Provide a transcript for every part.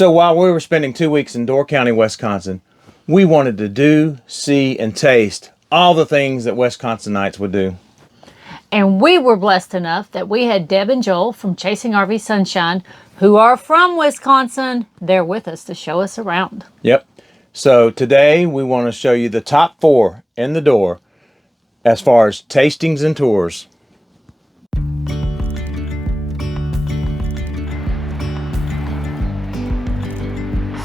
So while we were spending 2 weeks in Door County, Wisconsin, we wanted to do, see, and taste all the things that Wisconsinites would do. And we were blessed enough that we had Deb and Joel from Chasing RV Sunshine, who are from Wisconsin, there with us to show us around. Yep. So today we want to show you the top 4 in the door as far as tastings and tours.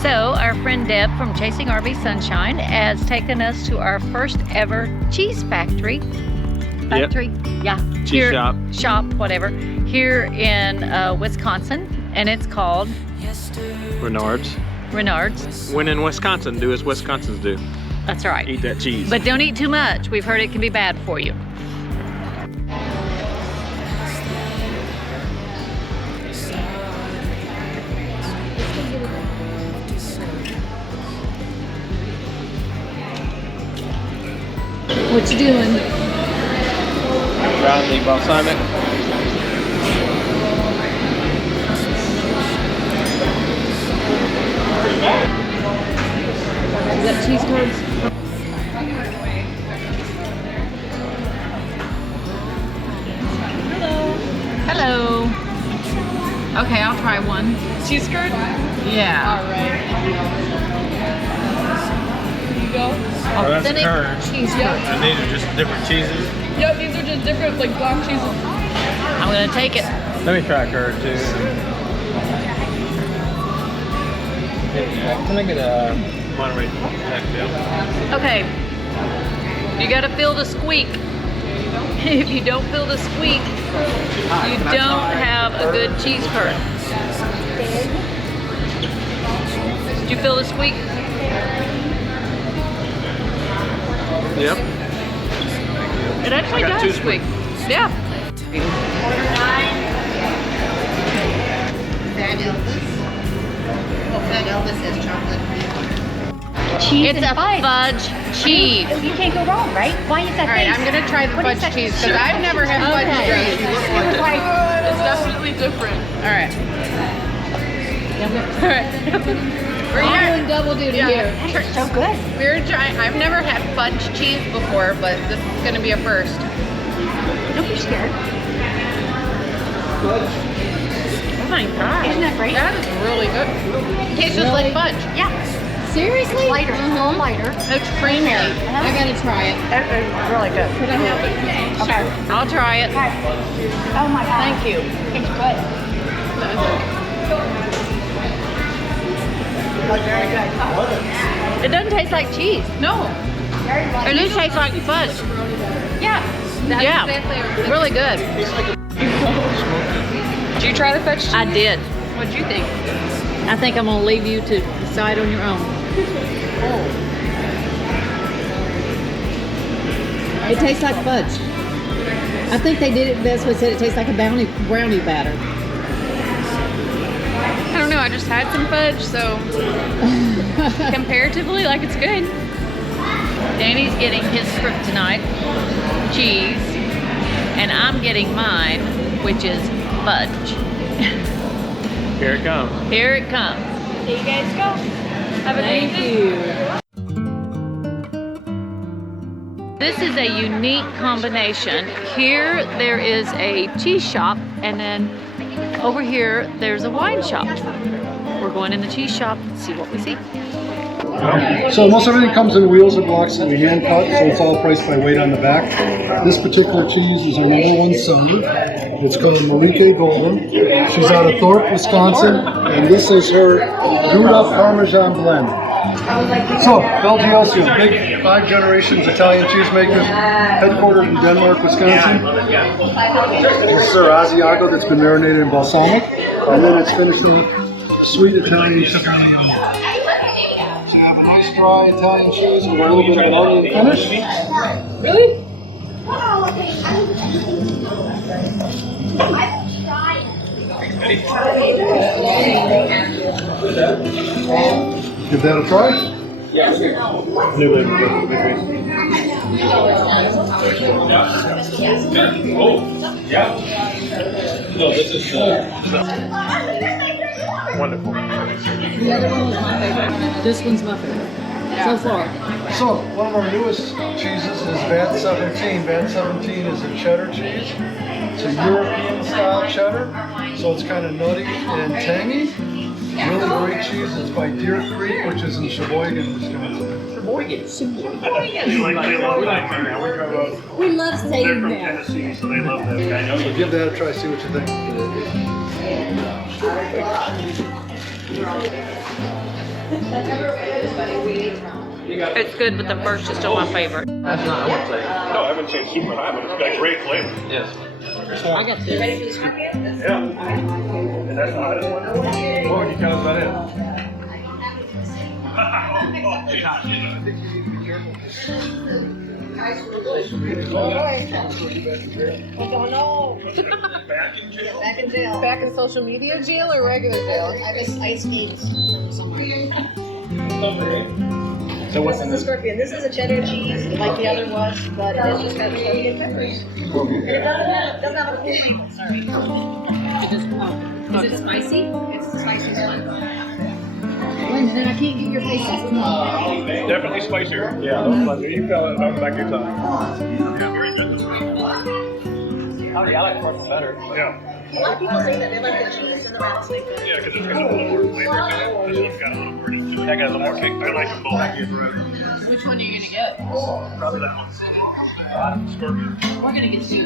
So our friend Deb from Chasing RV Sunshine has taken us to our first ever cheese factory. Factory? Yep. Yeah. Cheese shop. Shop, whatever. Here in Wisconsin, and it's called Renards. Renards. When in Wisconsin, do as Wisconsins do. That's right. Eat that cheese. But don't eat too much. We've heard it can be bad for you. What you doing? Around the balsamic. Is that cheese curds? Hello. Okay, I'll try one. Cheese curd? Yeah. All right. Here you go. Oh, that's Authentic curd. cheese curd. And these are just different cheeses. Yep, these are just different, like block cheeses. I'm gonna take it. Let me try curd too. Can I get a Monterey Jack Bill? Okay. You gotta feel the squeak. If you don't feel the squeak, you don't have a good cheese curd. Did you feel the squeak? Yep. It actually I got does 2 squeak. Yeah. Fat Elvis. Oh, Fat Elvis has chocolate. Cheese It's and a fudge cheese. You can't go wrong, right? Why is that? All right, face? I'm gonna try the What is fudge that? cheese because I've never had fudge Okay. cheese. It's like It's definitely different. All right. All right. We're I'm here. doing double duty Yeah. here. it's so good. We're trying. I've never had fudge cheese before, but this is gonna be a first. Don't be scared. Oh my god. Isn't that great? That is really good. It tastes just like fudge. Yeah. Seriously? Lighter. It's lighter. It's creamy. I gotta try it. It's really good. Could I have it? Okay. I'll try it. Oh my god. Thank you. It's good. Very good. It doesn't taste like cheese. No. Very light. It just tastes like fudge. Yeah. That's Yeah. exactly. Really good. Did you try the fudge cheese? I did. What'd you think? I think I'm gonna leave you to decide on your own. It tastes like fudge. I think they did it best when they said it tastes like a brownie batter. I don't know. I just had some fudge, so comparatively, like it's good. Danny's getting his kryptonite cheese, and I'm getting mine, which is fudge. Here it comes. Here it comes. There you guys go. Have a Thank good you. This is a unique combination. Here there is a cheese shop, and then over here there's a wine shop. We're going in the cheese shop and see what we see. So most everything comes in wheels and blocks that we hand cut, so it's all priced by weight on the back. This particular cheese is our #1 seller. It's called Marique Golden. She's out of Thorpe, Wisconsin, and this is her Gouda Parmesan blend. So, Belgioso, big 5 generations Italian cheesemakers, headquartered in Denmark, Wisconsin. This is our Asiago that's been marinated in balsamic, and then it's finished with sweet Italian pepperoni. So you have a nice dry Italian cheese with a little bit of an onion finish. Really? Give that a try. Wonderful. The other one was my favorite. This one's my favorite. So far. So, one of our newest cheeses is VAT 17. VAT 17 is a cheddar cheese. It's a European style cheddar, so it's kind of nutty and tangy. Really great cheese. It's by Deer Creek, which is in Sheboygan, Wisconsin. We love saying that. Tennessee, so they love that kind of. So give that a try, see what you think. It's good, but the first is still my favorite. That's not, I wouldn't say. No, I haven't seen super high, but it's got great flavor. Yes. I got this. Yeah. And that's the hottest one. What would you tell us about it? Back in jail. Back in social media jail or regular jail? I miss ice skates from somewhere. So what's in This is a scorpion. This is a cheddar cheese, like the other was, but it's just got scorpion peppers. And it doesn't have a cool label, sorry. Is it spicy? It's the spiciest one. Then I can't get your face off. Come on. Definitely spicier. Yeah, those spicy. You feel it on the back of your tongue. Oh yeah, I like pork better. Yeah. A lot of people say that they like the cheese and the rattlesnake better. Yeah, because it's got a little more flavor to it. This one's got a little more. That got a little more kick. I like them both. Which one are you gonna get? Probably that one. Scorpion. We're gonna get two.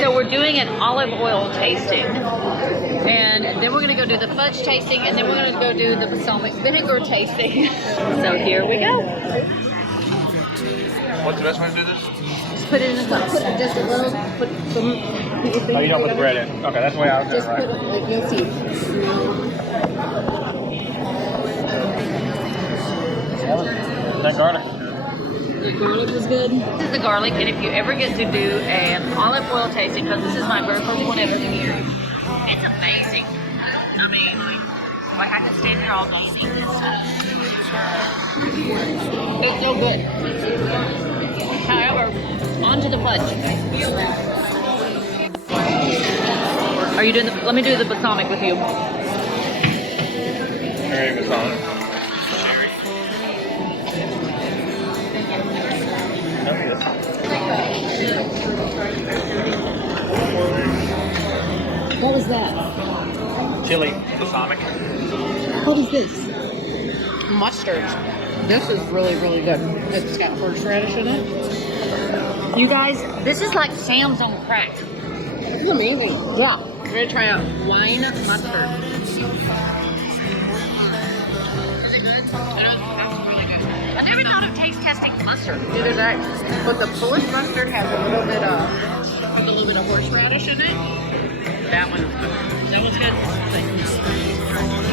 So we're doing an olive oil tasting, and then we're gonna go do the fudge tasting, and then we're gonna go do the balsamic vinegar tasting. So here we go. What's the best way to do this? Just put it in the cup. Put just a little. Put some. Oh, you don't put the bread in. Okay, that's the way I was doing it, Just put right? it like you'll see. Is that garlic? The garlic was good. This is the garlic, and if you ever get to do an olive oil tasting, because this is my very first one ever, it's amazing. I mean, like I could stand here all day and eat this stuff. It's so good. However, on to the fudge. Are you doing the? Let me do the balsamic with you. Very good song. What was that? Chili balsamic. What is this? Mustard. This is really, really good. It's got horseradish in it. You guys, this is like Sam's on crack. It's amazing. Yeah. We're gonna try out wine mustard. Is it good? That's really good. I never thought of taste testing mustard. Neither did I. But the Polish mustard has a little bit of horseradish in it. That one's good. That one's good.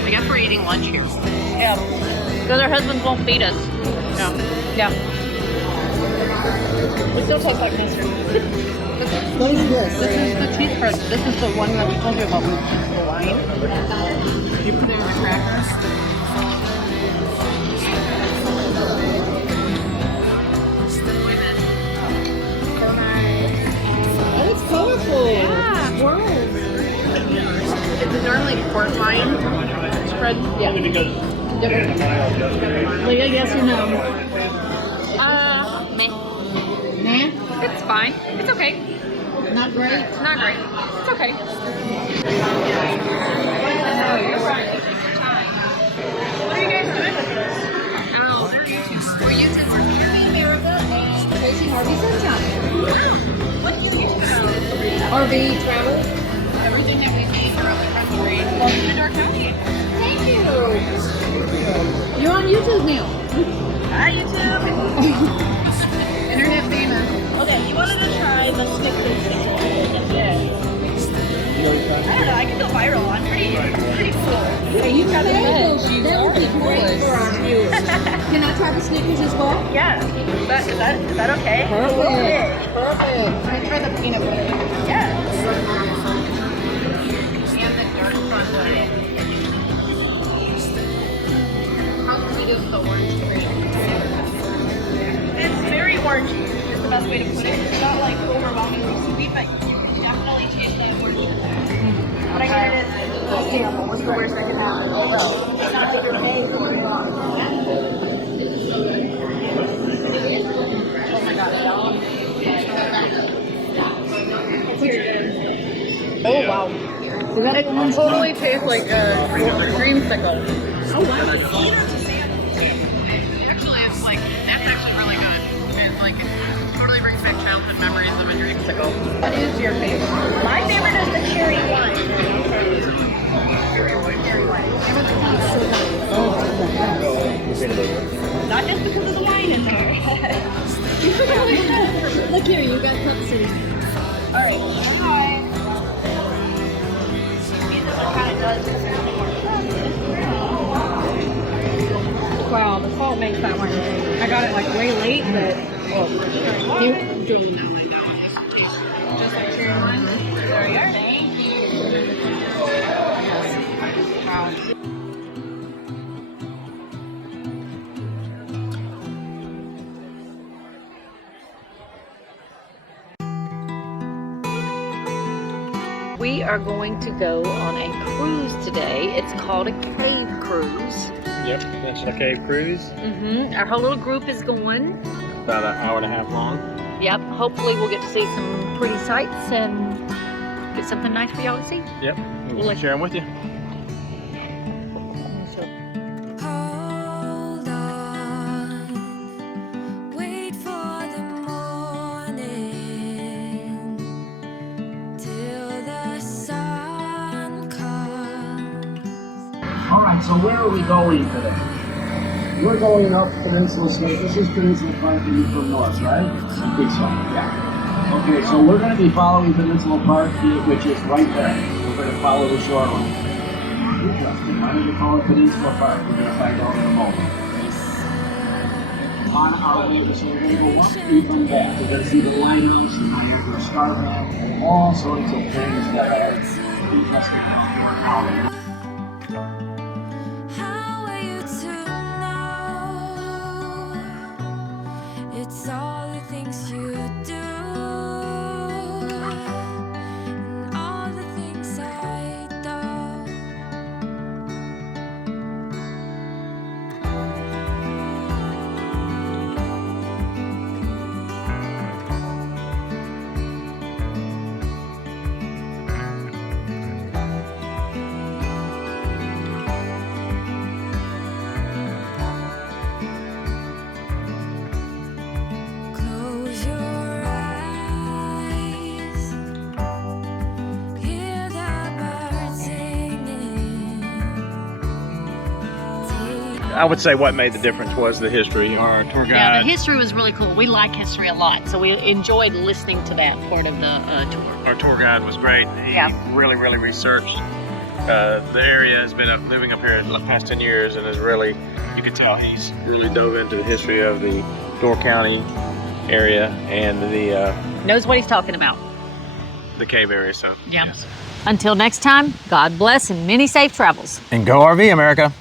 I guess we're eating lunch here. Yeah. Because our husbands won't feed us. Yeah. Yeah. It still tastes like mustard. What is this? This is the cheese spread. This is the one that we told you about with the wine. You put it in the crackers. Oh, it's colorful. Yeah. Swirls. It's normally port wine spread. Yeah. Leah, yes or no? Meh. Nah? It's fine. It's okay. Not great? It's not great. It's okay. What are you guys doing? We're using America and Tasting RV Sunshine. what do you use for that? RV travel. Everything that we see throughout the country. Welcome to Door County. Thank you. YouTube now. Hi, YouTube. Internet famous. Okay, you wanted to try the Snickers sticker. Yes. I don't know, I can go viral. I'm pretty cool. Hey, you got the fudge. That would be great for our viewers. Can I try the Snickers as well? Yeah. Is that okay? Perfect. Can I try the peanut butter? Yeah. And the dark chocolate. How sweet is the orange cream? It's very orangey. Is the best way to put it. It's not like overwhelmingly sweet, but you can definitely taste the orange. But I get it is terrible. What's the worst that can happen? Oh well. It's not like you're paying for it. Oh my god, oh wow. It totally tastes like a creamsicle. Oh wow. Actually, it's like, that's actually really good. It's like, it totally brings back childhood memories of a dreamsicle. What is your favorite? My favorite is the cherry wine. Not just because of the wine in there. Look here, you got Pepsi. Alright, hi. These are kind of does because there's more Wow, the salt makes that one. I got it like way late, but you just like cherry wine. There you are. Wow. We are going to go on a cruise today. It's called a cave cruise. Yep, that's a cave cruise. Our whole little group is going. About an hour and a half long. Yep, hopefully we'll get to see some pretty sights and get something nice for y'all to see. Yep, we'll share them with you. Hold on, wait for the morning till the sun comes. All right, so where are we going today? We're going up Peninsula State. This is Peninsula Park and you're from north, right? I think so, yeah. Okay, so we're going to be following Peninsula Park, which is right there. We're going to follow the shoreline. Interesting. Why did you call it Peninsula Park? We're going to find out in a moment. On our way, so we're going to go up and come back. We're going to see the lighthouse, and we're going to start and all sorts of things that are interesting out there. How are you to know? It's all the things you do, and all the things I don't. Close your eyes, hear the birds singing. I would say what made the difference was the history. Our tour guide. Yeah, the history was really cool. We like history a lot, so we enjoyed listening to that part of the tour. Our tour guide was great. He really researched the area. Has been living up here the past 10 years and is really, you can tell he's really dove into the history of the Door County area and Knows what he's talking about. the cave area. So Yeah. Until next time, God bless and many safe travels. And go RV, America.